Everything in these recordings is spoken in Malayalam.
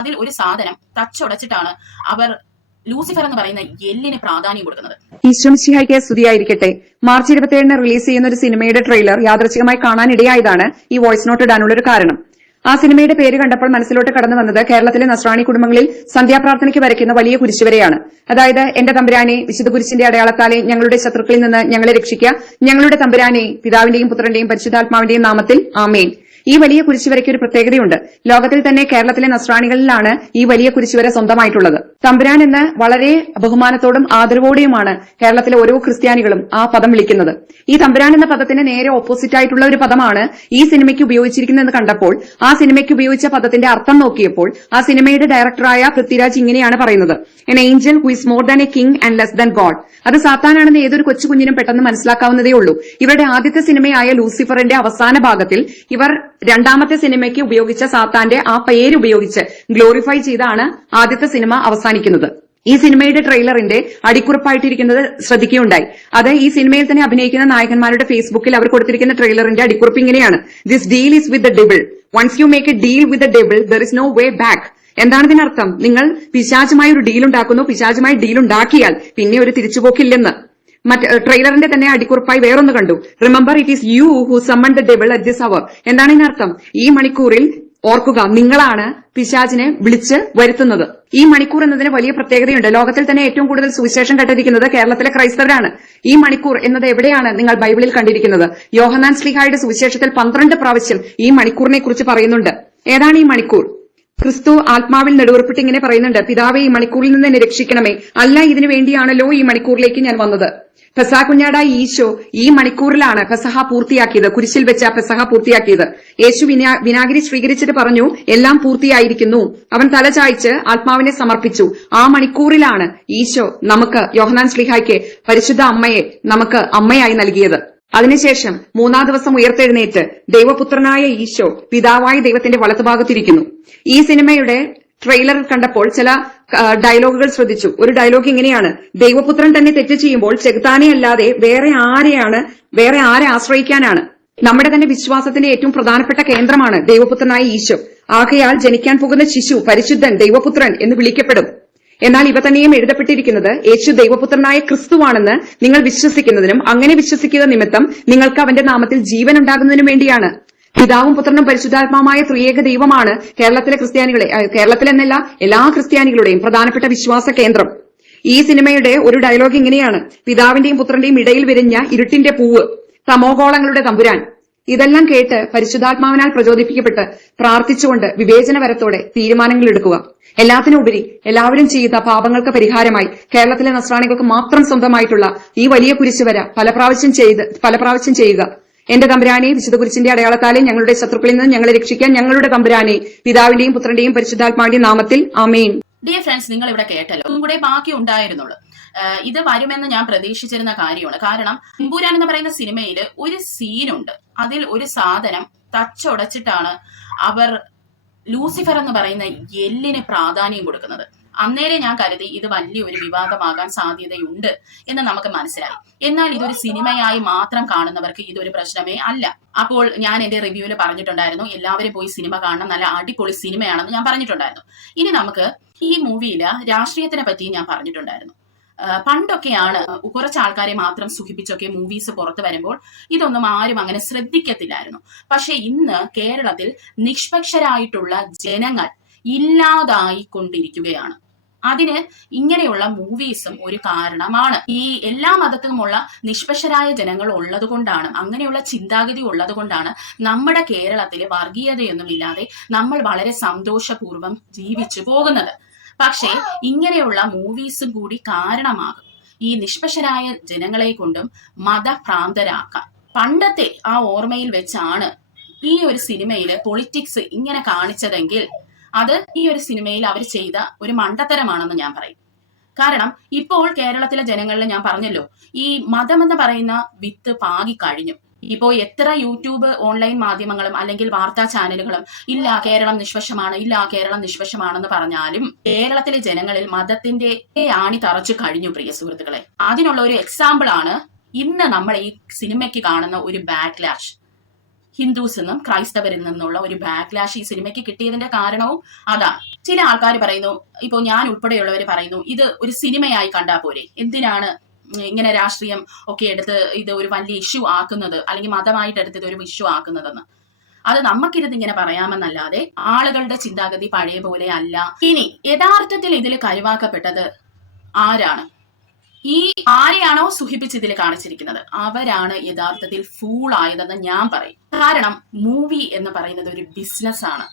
അതിൽ ഒരു സാധനം തച്ചുടച്ചിട്ടാണ് അവർ ലൂസിഫർ എന്ന് പറയുന്ന എല്ലിന് പ്രാധാന്യം കൊടുക്കുന്നത്. ഈശ്വമിശിഹായ്ക്ക് സ്തുതിയായിരിക്കട്ടെ. മാർച്ച് 27 റിലീസ് ചെയ്യുന്ന ഒരു സിനിമയുടെ ട്രെയിലർ യാദൃച്ഛികമായി കാണാനിടയായതാണ് ഈ വോയിസ് നോട്ട് ഇടാനുള്ള ഒരു കാരണം. ആ സിനിമയുടെ പേര് കണ്ടപ്പോൾ മനസ്സിലോട്ട് കടന്നു വന്നത് കേരളത്തിലെ നസ്രാണി കുടുംബങ്ങളിൽ സന്ധ്യാപ്രാർത്ഥനയ്ക്ക് വരയ്ക്കുന്ന വലിയ കുരിശുവരെയാണ്. അതായത്, എന്റെ തമ്പുരാനെ, വിശുദ്ധ കുരിശിന്റെ അടയാളത്താലെ ഞങ്ങളുടെ ശത്രുക്കളിൽ നിന്ന് ഞങ്ങളെ രക്ഷിക്കുക, ഞങ്ങളുടെ തമ്പുരാനെ, പിതാവിന്റെയും പുത്രന്റെയും പരിശുദ്ധാത്മാവിന്റെയും നാമത്തിൽ ആമേൻ. ഈ വലിയ കുരിശുവരയ്ക്ക് ഒരു പ്രത്യേകതയുണ്ട്. ലോകത്തിൽ തന്നെ കേരളത്തിലെ നസ്രാണികളിലാണ് ഈ വലിയ കുരിശുവര സ്വന്തമായിട്ടുള്ളത്. തമ്പുരാൻ എന്ന് വളരെ ബഹുമാനത്തോടും ആദരവോടെയുമാണ് കേരളത്തിലെ ഓരോ ക്രിസ്ത്യാനികളും ആ പദം വിളിക്കുന്നത്. ഈ തമ്പുരാൻ എന്ന പദത്തിന് നേരെ ഓപ്പോസിറ്റ് ആയിട്ടുള്ള ഒരു പദമാണ് ഈ സിനിമയ്ക്ക് ഉപയോഗിച്ചിരിക്കുന്നതെന്ന് കണ്ടപ്പോൾ, ആ സിനിമയ്ക്ക് ഉപയോഗിച്ച പദത്തിന്റെ അർത്ഥം നോക്കിയപ്പോൾ, ആ സിനിമയുടെ ഡയറക്ടറായ പൃഥ്വിരാജ് ഇങ്ങനെയാണ് പറയുന്നത്: N Angel who is more than A king and less than God. അത് സാത്താനാണെന്ന് ഏതൊരു കൊച്ചു കുഞ്ഞിനും പെട്ടെന്ന് മനസ്സിലാക്കാവുന്നതേ ഉള്ളൂ. ഇവരുടെ ആദ്യത്തെ സിനിമയായ ലൂസിഫറിന്റെ അവസാന ഭാഗത്തിൽ ഇവർ രണ്ടാമത്തെ സിനിമയ്ക്ക് ഉപയോഗിച്ച സാത്താന്റെ ആ പേര് ഉപയോഗിച്ച് ഗ്ലോറിഫൈ ചെയ്താണ് ആദ്യത്തെ സിനിമ അവസാനിക്കുന്നത്. ഈ സിനിമയുടെ ട്രെയിലറിന്റെ അടിക്കുറിപ്പായിട്ടിരിക്കുന്നത് ശ്രദ്ധിക്കുകയുണ്ടായി. അത് ഈ സിനിമയിൽ തന്നെ അഭിനയിക്കുന്ന നായകന്മാരുടെ ഫേസ്ബുക്കിൽ അവർ കൊടുത്തിരിക്കുന്ന ട്രെയിലറിന്റെ അടിക്കുറിപ്പ് ഇങ്ങനെയാണ്: this deal is with the devil. Once you make a deal with the devil there is no way back. എന്താണ് ഇതിനർത്ഥം? നിങ്ങൾ പിശാചുമായി ഒരു ഡീൽ ഉണ്ടാക്കുന്നു, പിശാചുമായി ഡീൽ ഉണ്ടാക്കിയാൽ പിന്നെ ഒരു തിരിച്ചുപോക്കില്ലെന്ന്. ട്രെയിലറിന്റെ തന്നെ അടിക്കുറിപ്പായി വേറൊന്ന് കണ്ടു: remember it is you who summon the devil at this hour. എന്താണ് ഇതിനർത്ഥം? ഈ മണിക്കൂറിൽ ഓർക്കുക, നിങ്ങളാണ് പിശാചിനെ വിളിച്ച് വരുത്തുന്നത്. ഈ മണിക്കൂർ എന്നതിന് വലിയ പ്രത്യേകതയുണ്ട്. ലോകത്തിൽ തന്നെ ഏറ്റവും കൂടുതൽ സുവിശേഷം കേട്ടിരിക്കുന്നത് കേരളത്തിലെ ക്രൈസ്തവരാണ്. ഈ മണിക്കൂർ എന്നത് എവിടെയാണ് നിങ്ങൾ ബൈബിളിൽ കണ്ടിരിക്കുന്നത്? യോഹന്നാൻ ശ്ലീഹായുടെ സുവിശേഷത്തിൽ 12 പ്രാവശ്യം ഈ മണിക്കൂറിനെ കുറിച്ച് പറയുന്നുണ്ട്. ഏതാണ് ഈ മണിക്കൂർ? ക്രിസ്തു ആത്മാവിൽ നെടുവേർപ്പിട്ട് ഇങ്ങനെ പറയുന്നുണ്ട്: പിതാവേ, ഈ മണിക്കൂറിൽ നിന്ന് എന്നെ രക്ഷിക്കണമേ. അല്ല, ഇതിനു വേണ്ടിയാണല്ലോ ഈ മണിക്കൂറിലേക്ക് ഞാൻ വന്നത്. പെസഹ കുഞ്ഞാടായ ഈശോ ഈ മണിക്കൂറിലാണ് പെസഹ പൂർത്തിയാക്കിയത്, കുരിശിൽ വെച്ച പെസഹ പൂർത്തിയാക്കിയത്. യേശു വിനാഗിരി സ്വീകരിച്ചിട്ട് പറഞ്ഞു, എല്ലാം പൂർത്തിയായിരിക്കുന്നു. അവൻ തല ചായ്ച്ച് ആത്മാവിനെ സമർപ്പിച്ചു. ആ മണിക്കൂറിലാണ് ഈശോ നമുക്ക്, യോഹന്നാൻ ശ്ലീഹായ്ക്ക്, പരിശുദ്ധ അമ്മയെ നമുക്ക് അമ്മയായി നൽകിയത്. അതിനുശേഷം 3-ാം ദിവസം ഉയർത്തെഴുന്നേറ്റ് ദൈവപുത്രനായ ഈശോ പിതാവായ ദൈവത്തിന്റെ വലത്തുഭാഗത്തിരിക്കുന്നു. ഈ സിനിമയുടെ ട്രെയിലർ കണ്ടപ്പോൾ ചില ഡയലോഗുകൾ ശ്രദ്ധിച്ചു. ഒരു ഡയലോഗ് ഇങ്ങനെയാണ്: ദൈവപുത്രൻ തന്നെ തെറ്റ് ചെയ്യുമ്പോൾ ചെകുത്താനെ അല്ലാതെ വേറെ ആരെ ആശ്രയിക്കാനാണ്? നമ്മുടെ തന്നെ വിശ്വാസത്തിന്റെ ഏറ്റവും പ്രധാനപ്പെട്ട കേന്ദ്രമാണ് ദൈവപുത്രനായ ഈശോ. ആകയാൽ ജനിക്കാൻ പോകുന്ന ശിശു പരിശുദ്ധൻ, ദൈവപുത്രൻ എന്ന് വിളിക്കപ്പെടും. എന്നാൽ ഇവ തന്നെയും എഴുതപ്പെട്ടിരിക്കുന്നത് യേശു ദൈവപുത്രനായ ക്രിസ്തുവാണെന്ന് നിങ്ങൾ വിശ്വസിക്കുന്നതിനും അങ്ങനെ വിശ്വസിക്കുക നിമിത്തം നിങ്ങൾക്ക് അവന്റെ നാമത്തിൽ ജീവൻ ഉണ്ടാകുന്നതിനും വേണ്ടിയാണ്. പിതാവും പുത്രനും പരിശുദ്ധാത്മാവുമായ ത്രിയേക ദൈവമാണ് കേരളത്തിലെ ക്രിസ്ത്യാനികളെ, കേരളത്തിലെന്നല്ല എല്ലാ ക്രിസ്ത്യാനികളുടെയും പ്രധാനപ്പെട്ട വിശ്വാസ കേന്ദ്രം. ഈ സിനിമയുടെ ഒരു ഡയലോഗ് ഇങ്ങനെയാണ്: പിതാവിന്റെയും പുത്രന്റെയും ഇടയിൽ വിരിഞ്ഞ ഇരുട്ടിന്റെ പൂവ്, തമോഗോളങ്ങളുടെ തമ്പുരാൻ. ഇതെല്ലാം കേട്ട് പരിശുദ്ധാത്മാവിനാൽ പ്രചോദിപ്പിക്കപ്പെട്ട് പ്രാർത്ഥിച്ചുകൊണ്ട് വിവേചനപരത്തോടെ തീരുമാനങ്ങൾ എടുക്കുക. എല്ലാത്തിനുപരി എല്ലാവരും ചെയ്ത പാപങ്ങൾക്ക് പരിഹാരമായി കേരളത്തിലെ നസ്രാണികൾക്ക് മാത്രം സ്വന്തമായിട്ടുള്ള ഈ വലിയ കുരിശുവര പല പ്രാവശ്യം ചെയ്യുക. എന്റെ തമ്പുരാനെ, വിശുദ്ധ കുരിശിന്റെ അടയാളത്താലെ ഞങ്ങളുടെ ശത്രുക്കളിൽ നിന്ന് ഞങ്ങളെ രക്ഷിക്കാൻ ഞങ്ങളുടെ തമ്പുരാനെ, പിതാവിന്റെയും പുത്രന്റെയും പരിശുദ്ധാത്മാവിന്റെയും നാമത്തിൽ ആമേൻ. ഡിയർ ഫ്രണ്ട്സ്, നിങ്ങൾ ഇവിടെ കേട്ടല്ലോ. കൂടെ ബാക്കി ഉണ്ടായിരുന്നുള്ളൂ. ഇത് വരുമെന്ന് ഞാൻ പ്രതീക്ഷിച്ചിരുന്ന കാര്യമാണ്. കാരണം എമ്പുരാൻ എന്ന് പറയുന്ന സിനിമയിൽ ഒരു സീനുണ്ട്, അതിൽ ഒരു സാധനം തച്ചുടച്ചിട്ടാണ് അവർ ലൂസിഫർ എന്ന് പറയുന്ന എല്ലിന് പ്രാധാന്യം കൊടുക്കുന്നത്. അന്നേരം ഞാൻ കരുതി ഇത് വലിയൊരു വിവാദമാകാൻ സാധ്യതയുണ്ട് എന്ന് നമുക്ക് മനസ്സിലായി. എന്നാൽ ഇതൊരു സിനിമയായി മാത്രം കാണുന്നവർക്ക് ഇതൊരു പ്രശ്നമേ അല്ല. അപ്പോൾ ഞാൻ എന്റെ റിവ്യൂവിൽ പറഞ്ഞിട്ടുണ്ടായിരുന്നു, എല്ലാവരും പോയി സിനിമ കാണണം, നല്ല അടിപൊളി സിനിമയാണെന്ന് ഞാൻ പറഞ്ഞിട്ടുണ്ടായിരുന്നു. ഇനി നമുക്ക് ഈ മൂവിയിൽ രാഷ്ട്രീയത്തിനെ പറ്റി ഞാൻ പറഞ്ഞിട്ടുണ്ടായിരുന്നു. പണ്ടൊക്കെയാണ് കുറച്ച് ആൾക്കാരെ മാത്രം സുഖിപ്പിച്ചൊക്കെ മൂവീസ് പുറത്തു വരുമ്പോൾ ഇതൊന്നും ആരും അങ്ങനെ ശ്രദ്ധിക്കത്തില്ലായിരുന്നു. പക്ഷെ ഇന്ന് കേരളത്തിൽ നിഷ്പക്ഷരായിട്ടുള്ള ജനങ്ങൾ ഇല്ലാതായിക്കൊണ്ടിരിക്കുകയാണ്. അതിന് ഇങ്ങനെയുള്ള മൂവീസും ഒരു കാരണമാണ്. ഈ എല്ലാ മതത്തിലുമുള്ള നിഷ്പക്ഷരായ ജനങ്ങൾ ഉള്ളത് കൊണ്ടാണ്, അങ്ങനെയുള്ള ചിന്താഗതി ഉള്ളത് കൊണ്ടാണ് നമ്മുടെ കേരളത്തിൽ വർഗീയതയൊന്നുമില്ലാതെ നമ്മൾ വളരെ സന്തോഷപൂർവ്വം ജീവിച്ചു പോകുന്നത്. പക്ഷേ ഇങ്ങനെയുള്ള മൂവീസും കൂടി കാരണമാകും ഈ നിഷ്പക്ഷരായ ജനങ്ങളെ കൊണ്ടും മതഭ്രാന്തരാക്കാൻ. പണ്ടത്തെ ആ ഓർമ്മയിൽ വെച്ചാണ് ഈ ഒരു സിനിമയിൽ പൊളിറ്റിക്സ് ഇങ്ങനെ കാണിച്ചതെങ്കിൽ അത് ഈ ഒരു സിനിമയിൽ അവർ ചെയ്ത ഒരു മണ്ടത്തരമാണെന്ന് ഞാൻ പറയും. കാരണം ഇപ്പോൾ കേരളത്തിലെ ജനങ്ങളിൽ ഞാൻ പറഞ്ഞല്ലോ, ഈ മതം എന്ന് പറയുന്ന വിത്ത് പാകി കഴിഞ്ഞു. ഇപ്പോ എത്ര യൂട്യൂബ് ഓൺലൈൻ മാധ്യമങ്ങളും അല്ലെങ്കിൽ വാർത്താ ചാനലുകളും ഇല്ല കേരളം നിഷ്പക്ഷമാണ്, ഇല്ല കേരളം നിഷ്പക്ഷമാണെന്ന് പറഞ്ഞാലും കേരളത്തിലെ ജനങ്ങളിൽ മതത്തിന്റെ ആണി തറച്ചു കഴിഞ്ഞു പ്രിയ സുഹൃത്തുക്കളെ. അതിനുള്ള ഒരു എക്സാമ്പിൾ ആണ് ഇന്ന് നമ്മൾ ഈ സിനിമയ്ക്ക് കാണുന്ന ഒരു ബാക്ക്ലാഷ്. ഹിന്ദുസ് നിന്നും ക്രൈസ്തവരിൽ നിന്നുള്ള ഒരു ബാക്ക്ലാഷ് ഈ സിനിമയ്ക്ക് കിട്ടിയതിന്റെ കാരണവും അതാണ്. ചില ആൾക്കാർ പറയുന്നു, ഇപ്പോ ഞാൻ ഉൾപ്പെടെയുള്ളവർ പറയുന്നു, ഇത് ഒരു സിനിമയായി കണ്ടാ പോരെ, എന്തിനാണ് ഇങ്ങനെ രാഷ്ട്രീയം ഒക്കെ എടുത്ത് ഇത് ഒരു വലിയ ഇഷ്യൂ ആക്കുന്നത്, അല്ലെങ്കിൽ മതമായിട്ട് എടുത്ത് ഇത് ഒരു ഇഷ്യൂ ആക്കുന്നതെന്ന്. അത് നമുക്കിരുന്ന് ഇങ്ങനെ പറയാമെന്നല്ലാതെ ആളുകളുടെ ചിന്താഗതി പഴയ പോലെ അല്ല. ഇനി യഥാർത്ഥത്തിൽ ഇതിൽ കരുവാക്കപ്പെട്ടത് ആരാണ്? ഈ ആരെയാണോ സുഖിപ്പിച്ച് ഇതിൽ കാണിച്ചിരിക്കുന്നത് അവരാണ് യഥാർത്ഥത്തിൽ ഫൂൾ ആയതെന്ന് ഞാൻ പറയും. കാരണം മൂവി എന്ന് പറയുന്നത് ഒരു ബിസിനസ് ആണ്.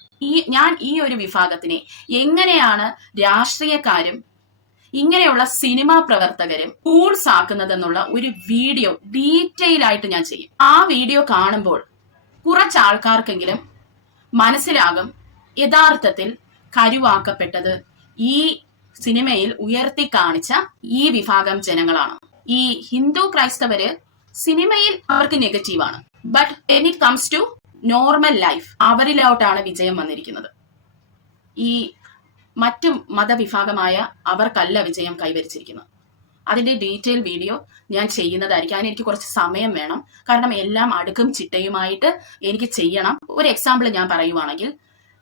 ഞാൻ ഈ ഒരു വിഭാഗത്തിനെ എങ്ങനെയാണ് രാഷ്ട്രീയക്കാരും ഇങ്ങനെയുള്ള സിനിമാ പ്രവർത്തകരും ഫൂൾസ് ആക്കുന്നതെന്നുള്ള ഒരു വീഡിയോ ഡീറ്റെയിൽ ആയിട്ട് ഞാൻ ചെയ്യും. ആ വീഡിയോ കാണുമ്പോൾ കുറച്ച് ആൾക്കാർക്കെങ്കിലും മനസ്സിലാകും യഥാർത്ഥത്തിൽ കരുവാക്കപ്പെട്ടത് ഈ സിനിമയിൽ ഉയർത്തി കാണിച്ച ഈ വിഭാഗം ജനങ്ങളാണ്. ഈ ഹിന്ദു ക്രൈസ്തവര് സിനിമയിൽ അവർക്ക് നെഗറ്റീവാണ്, but when it comes to normal life അവരിലോട്ടാണ് വിജയം വന്നിരിക്കുന്നത്. ഈ മറ്റു മതവിഭാഗമായ അവർക്കല്ല വിജയം കൈവരിച്ചിരിക്കുന്നത്. അതിന്റെ ഡീറ്റെയിൽ വീഡിയോ ഞാൻ ചെയ്യുന്നതായിരിക്കും. അതിന് എനിക്ക് കുറച്ച് സമയം വേണം, കാരണം എല്ലാം അടുക്കും ചിട്ടയുമായിട്ട് എനിക്ക് ചെയ്യണം. ഒരു എക്സാമ്പിൾ ഞാൻ പറയുവാണെങ്കിൽ,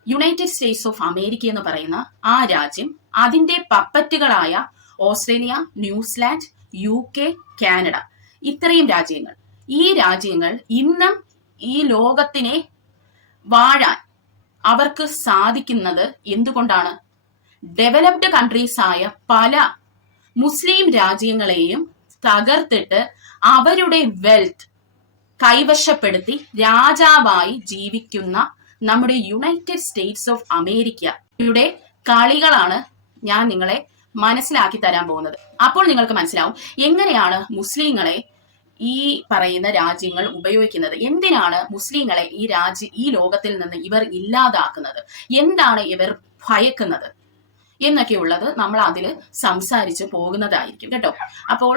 യുണൈറ്റഡ് സ്റ്റേറ്റ്സ് ഓഫ് അമേരിക്ക എന്ന് പറയുന്ന ആ രാജ്യം, അതിന്റെ പപ്പറ്റുകളായ ഓസ്ട്രേലിയ, ന്യൂസിലാൻഡ്, UK, കാനഡ, ഇത്രയും രാജ്യങ്ങൾ, ഈ രാജ്യങ്ങൾ ഇന്നും ഈ ലോകത്തിനെ വാഴാൻ അവർക്ക് സാധിക്കുന്നത് എന്തുകൊണ്ടാണ്? ഡെവലപ്ഡ് കൺട്രീസ് ആയ പല മുസ്ലിം രാജ്യങ്ങളെയും തകർത്തിട്ട് അവരുടെ വെൽത്ത് കൈവശപ്പെടുത്തി രാജാവായി ജീവിക്കുന്ന നമ്മുടെ യുണൈറ്റഡ് സ്റ്റേറ്റ്സ് ഓഫ് അമേരിക്കയുടെ കളികളാണ് ഞാൻ നിങ്ങളെ മനസ്സിലാക്കി തരാൻ പോകുന്നത്. അപ്പോൾ നിങ്ങൾക്ക് മനസ്സിലാവും എങ്ങനെയാണ് മുസ്ലിങ്ങളെ ഈ പറയുന്ന രാജ്യങ്ങൾ ഉപയോഗിക്കുന്നത്, എന്തിനാണ് മുസ്ലിങ്ങളെ ഈ ലോകത്തിൽ നിന്ന് ഇവർ ഇല്ലാതാക്കുന്നത്, എന്താണ് ഇവർ ഭയക്കുന്നത് എന്നൊക്കെയുള്ളത് നമ്മൾ അതിൽ സംസാരിച്ച് പോകുന്നതായിരിക്കും കേട്ടോ. അപ്പോൾ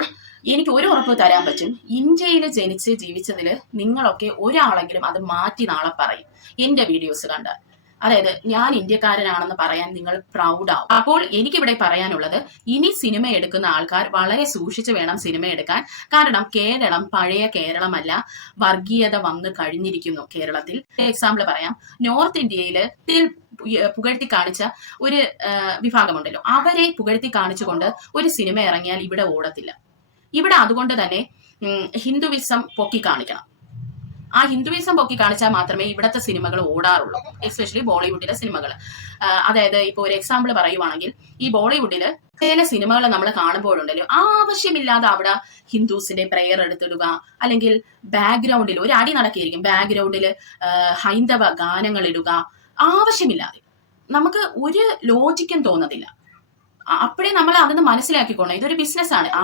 എനിക്ക് ഒരു ഉറപ്പ് തരാൻ പറ്റും, ഇന്ത്യയിൽ ജനിച്ച് ജീവിച്ചതിൽ നിങ്ങളൊക്കെ ഒരാളെങ്കിലും അത് മാറ്റി നാളെ പറയും എന്റെ വീഡിയോസ് കണ്ടാൽ. അതായത് ഞാൻ ഇന്ത്യക്കാരനാണെന്ന് പറയാൻ നിങ്ങൾ പ്രൗഡാവും. അപ്പോൾ എനിക്കിവിടെ പറയാനുള്ളത്, ഇനി സിനിമ എടുക്കുന്ന ആൾക്കാർ വളരെ സൂക്ഷിച്ചു വേണം സിനിമ എടുക്കാൻ. കാരണം കേരളം പഴയ കേരളമല്ല, വർഗീയത വന്ന് കഴിഞ്ഞിരിക്കുന്നു കേരളത്തിൽ. എക്സാമ്പിൾ പറയാം, നോർത്ത് ഇന്ത്യയിൽ പുകഴ്ത്തി കാണിച്ച ഒരു വിഭാഗമുണ്ടല്ലോ, അവരെ പുകഴ്ത്തി കാണിച്ചുകൊണ്ട് ഒരു സിനിമ ഇറങ്ങിയാൽ ഇവിടെ ഓടത്തില്ല. ഇവിടെ അതുകൊണ്ട് തന്നെ ഹിന്ദുവിസം പൊക്കി കാണിക്കണം. ആ ഹിന്ദുവിസം പൊക്കി കാണിച്ചാൽ മാത്രമേ ഇവിടുത്തെ സിനിമകൾ ഓടാറുള്ളൂ, എസ്പെഷ്യലി ബോളിവുഡിലെ സിനിമകൾ. അതായത് ഇപ്പോൾ ഒരു എക്സാമ്പിൾ പറയുവാണെങ്കിൽ, ഈ ബോളിവുഡില് ചില സിനിമകൾ നമ്മൾ കാണുമ്പോഴുണ്ടല്ലോ, ആവശ്യമില്ലാതെ അവിടെ ഹിന്ദുസിന്റെ പ്രെയർ എടുത്തിടുക, അല്ലെങ്കിൽ ബാക്ക്ഗ്രൗണ്ടിൽ ഒരു അടി നടക്കിയിരിക്കും, ബാക്ക്ഗ്രൗണ്ടിൽ ഹൈന്ദവ ഗാനങ്ങൾ ഇടുക, ആവശ്യമില്ലാതെ. നമുക്ക് ഒരു ലോജിക്കും തോന്നത്തില്ല. അപ്പോഴേ നമ്മൾ അതൊന്ന് മനസ്സിലാക്കിക്കോണം, ഇതൊരു ബിസിനസ്സാണ്. ആ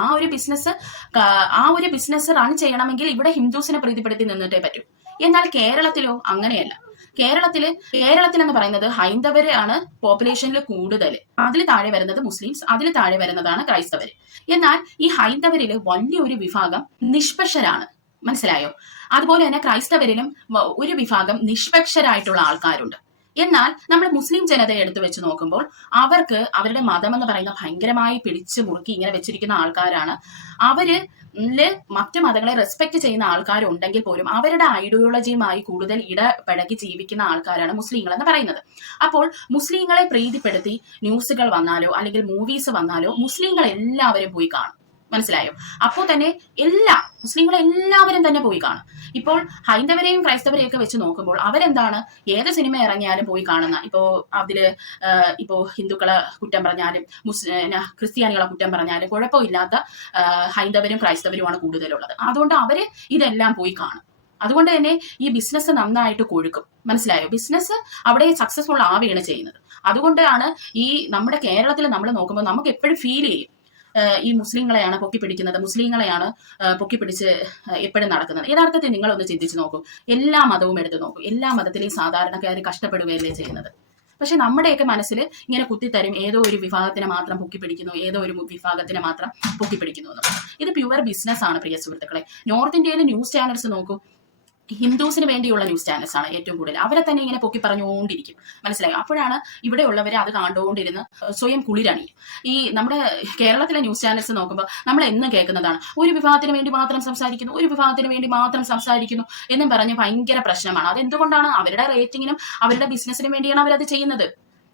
ഒരു ബിസിനസ് റൺ ചെയ്യണമെങ്കിൽ ഇവിടെ ഹിന്ദുസിനെ പ്രീതിപ്പെടുത്തി നിന്നിട്ടേ പറ്റൂ. എന്നാൽ കേരളത്തിലോ അങ്ങനെയല്ല. കേരളത്തിൽ എന്ന് പറയുന്നത് ഹൈന്ദവരാണ് പോപ്പുലേഷനിൽ കൂടുതൽ, അതിൽ താഴെ വരുന്നത് മുസ്ലിംസ്, അതിൽ താഴെ വരുന്നതാണ് ക്രൈസ്തവര്. എന്നാൽ ഈ ഹൈന്ദവരില് വലിയൊരു വിഭാഗം നിഷ്പക്ഷരാണ്, മനസ്സിലായോ? അതുപോലെ തന്നെ ക്രൈസ്തവരിലും ഒരു വിഭാഗം നിഷ്പക്ഷരായിട്ടുള്ള ആൾക്കാരുണ്ട്. എന്നാൽ നമ്മൾ മുസ്ലിം ജനതയെ എടുത്തു വെച്ച് നോക്കുമ്പോൾ അവർക്ക് അവരുടെ മതം എന്ന് പറയുന്ന ഭയങ്കരമായി പിടിച്ചു മുറുക്കി ഇങ്ങനെ വെച്ചിരിക്കുന്ന ആൾക്കാരാണ്. അവര് മറ്റു മതങ്ങളെ റെസ്പെക്ട് ചെയ്യുന്ന ആൾക്കാരുണ്ടെങ്കിൽ പോലും അവരുടെ ഐഡിയോളജിയുമായി കൂടുതൽ ഇടപഴകി ജീവിക്കുന്ന ആൾക്കാരാണ് മുസ്ലിങ്ങൾ എന്ന് പറയുന്നത്. അപ്പോൾ മുസ്ലിങ്ങളെ പ്രീതിപ്പെടുത്തി ന്യൂസുകൾ വന്നാലോ അല്ലെങ്കിൽ മൂവീസ് വന്നാലോ മുസ്ലിങ്ങൾ എല്ലാവരും പോയി കാണും, മനസ്സിലായോ? അപ്പോൾ തന്നെ മുസ്ലിങ്ങളെ എല്ലാവരും തന്നെ പോയി കാണും. ഇപ്പോൾ ഹൈന്ദവരെയും ക്രൈസ്തവരെയും ഒക്കെ വെച്ച് നോക്കുമ്പോൾ അവരെന്താണ്, ഏത് സിനിമ ഇറങ്ങിയാലും പോയി കാണുന്ന, ഇപ്പോ ഹിന്ദുക്കളെ കുറ്റം പറഞ്ഞാലും ക്രിസ്ത്യാനികളെ കുറ്റം പറഞ്ഞാലും കുഴപ്പമില്ലാത്ത ഹൈന്ദവരും ക്രൈസ്തവരുമാണ് കൂടുതലുള്ളത്. അതുകൊണ്ട് അവര് ഇതെല്ലാം പോയി കാണും. അതുകൊണ്ട് തന്നെ ഈ ബിസിനസ് നന്നായിട്ട് കൊഴുക്കും, മനസ്സിലായോ? ബിസിനസ് അവിടെ സക്സസ്ഫുൾ ആവുകയാണ് ചെയ്യുന്നത്. അതുകൊണ്ടാണ് ഈ നമ്മുടെ കേരളത്തിൽ നമ്മൾ നോക്കുമ്പോൾ നമുക്ക് എപ്പോഴും ഫീൽ ചെയ്യും, ഈ മുസ്ലിങ്ങളെയാണ് പൊക്കിപ്പിടിക്കുന്നത്, മുസ്ലിങ്ങളെയാണ് പൊക്കിപ്പിടിച്ച് എപ്പോഴും നടക്കുന്നത്. യഥാർത്ഥത്തിൽ നിങ്ങളൊന്ന് ചിന്തിച്ച് നോക്കൂ, എല്ലാ മതവും എടുത്തു നോക്കൂ, എല്ലാ മതത്തിലെയും സാധാരണക്കാർ കഷ്ടപ്പെടുകയല്ലേ ചെയ്യുന്നത്. പക്ഷെ നമ്മുടെയൊക്കെ മനസ്സിൽ ഇങ്ങനെ കുത്തിത്തരും, ഏതോ ഒരു വിഭാഗത്തിനെ മാത്രം പൊക്കിപ്പിടിക്കുന്നു, ഏതോ ഒരു വിഭാഗത്തിനെ മാത്രം പൊക്കിപ്പിടിക്കുന്നു എന്നുള്ളത്. ഇത് പ്യുവർ ബിസിനസ് ആണ് പ്രിയ സുഹൃത്തുക്കളെ. നോർത്ത് ഇന്ത്യയിലെ ന്യൂസ് ചാനൽസ് നോക്കൂ, ഹിന്ദുസിന് വേണ്ടിയുള്ള ന്യൂസ് ചാനൽസ് ആണ് ഏറ്റവും കൂടുതൽ. അവരെ തന്നെ ഇങ്ങനെ പൊക്കി പറഞ്ഞുകൊണ്ടിരിക്കും, മനസ്സിലായോ? അപ്പോഴാണ് ഇവിടെയുള്ളവരെ അത് കണ്ടുകൊണ്ടിരുന്ന് സ്വയം കുളിരണിയും. ഈ നമ്മുടെ കേരളത്തിലെ ന്യൂസ് ചാനൽസ് നോക്കുമ്പോൾ നമ്മൾ എന്നും കേൾക്കുന്നതാണ്, ഒരു വിഭാഗത്തിന് വേണ്ടി മാത്രം സംസാരിക്കുന്നു, ഒരു വിഭാഗത്തിന് വേണ്ടി മാത്രം സംസാരിക്കുന്നു എന്നും പറഞ്ഞ് ഭയങ്കര പ്രശ്നമാണ്. അതെന്തുകൊണ്ടാണ്? അവരുടെ റേറ്റിങ്ങിനും അവരുടെ ബിസിനസിനും വേണ്ടിയാണ് അവരത് ചെയ്യുന്നത്.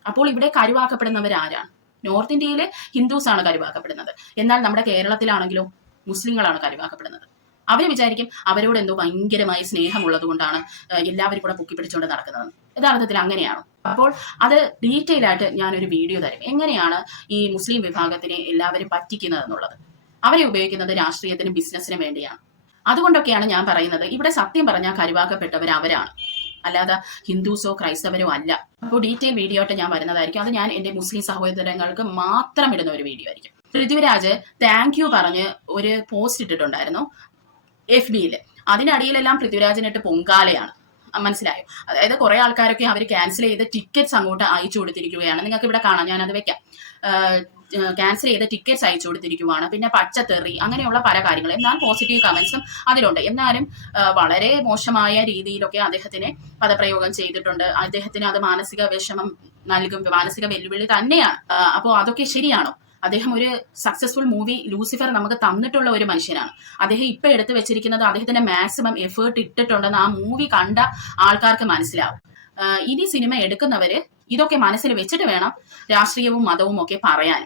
അപ്പോൾ ഇവിടെ കരുവാക്കപ്പെടുന്നവർ ആരാണ്? നോർത്ത് ഇന്ത്യയിലെ ഹിന്ദുസ് ആണ് കരുവാക്കപ്പെടുന്നത്. എന്നാൽ നമ്മുടെ കേരളത്തിലാണെങ്കിലോ മുസ്ലിങ്ങളാണ് കരുവാക്കപ്പെടുന്നത്. അവർ വിചാരിക്കും അവരോട് എന്തോ ഭയങ്കരമായി സ്നേഹമുള്ളത് കൊണ്ടാണ് എല്ലാവരും കൂടെ പൊക്കിപ്പിടിച്ചുകൊണ്ട് നടക്കുന്നത്. യഥാർത്ഥത്തിൽ അങ്ങനെയാണോ? അപ്പോൾ അത് ഡീറ്റെയിൽ ആയിട്ട് ഞാനൊരു വീഡിയോ തരും, എങ്ങനെയാണ് ഈ മുസ്ലിം വിഭാഗത്തിനെ എല്ലാവരും പറ്റിക്കുന്നത് എന്നുള്ളത്. അവരെ ഉപയോഗിക്കുന്നത് രാഷ്ട്രീയത്തിനും ബിസിനസിനും വേണ്ടിയാണ്. അതുകൊണ്ടൊക്കെയാണ് ഞാൻ പറയുന്നത്, ഇവിടെ സത്യം പറഞ്ഞാൽ കരുവാക്കപ്പെട്ടവർ അവരാണ്, അല്ലാതെ ഹിന്ദുസോ ക്രൈസ്തവരോ അല്ല. അപ്പോൾ ഡീറ്റെയിൽ വീഡിയോ ആയിട്ട് ഞാൻ വരുന്നതായിരിക്കും. അത് ഞാൻ എന്റെ മുസ്ലിം സഹോദരങ്ങൾക്ക് മാത്രം ഇടുന്ന ഒരു വീഡിയോ ആയിരിക്കും. പൃഥ്വിരാജ് താങ്ക് യു പറഞ്ഞ് ഒരു പോസ്റ്റ് ഇട്ടിട്ടുണ്ടായിരുന്നു FB-യിൽ. അതിനടിയിലെല്ലാം പൃഥ്വിരാജിനിട്ട് പൊങ്കാലയാണ്, മനസ്സിലായോ? അതായത് കുറെ ആൾക്കാരൊക്കെ അവർ ക്യാൻസൽ ചെയ്ത് ടിക്കറ്റ്സ് അങ്ങോട്ട് അയച്ചു കൊടുത്തിരിക്കുകയാണ്. നിങ്ങൾക്ക് ഇവിടെ കാണാം, ഞാനത് വെക്കാം. ക്യാൻസൽ ചെയ്ത ടിക്കറ്റ്സ് അയച്ചു കൊടുത്തിരിക്കുവാണ്. പിന്നെ പച്ചത്തെറി, അങ്ങനെയുള്ള പല കാര്യങ്ങൾ. എന്നാൽ പോസിറ്റീവ് കമന്റ്സും അതിലുണ്ട്. എന്നാലും വളരെ മോശമായ രീതിയിലൊക്കെ അദ്ദേഹത്തിനെ പദപ്രയോഗം ചെയ്തിട്ടുണ്ട്. അദ്ദേഹത്തിന് അത് മാനസിക വിഷമം നൽകും, മാനസിക വെല്ലുവിളി തന്നെയാണ്. അപ്പോൾ അതൊക്കെ ശരിയാണോ? അദ്ദേഹം ഒരു സക്സസ്ഫുൾ മൂവി ലൂസിഫർ നമുക്ക് തന്നിട്ടുള്ള ഒരു മനുഷ്യനാണ്. അദ്ദേഹം ഇപ്പൊ എടുത്തു വെച്ചിരിക്കുന്നത് അദ്ദേഹത്തിന്റെ മാക്സിമം എഫേർട്ട് ഇട്ടിട്ടുണ്ടെന്ന് ആ മൂവി കണ്ട ആൾക്കാർക്ക് മനസ്സിലാവും. ഇനി സിനിമ എടുക്കുന്നവര് ഇതൊക്കെ മനസ്സിൽ വെച്ചിട്ട് വേണം രാഷ്ട്രീയവും മതവും ഒക്കെ പറയാൻ.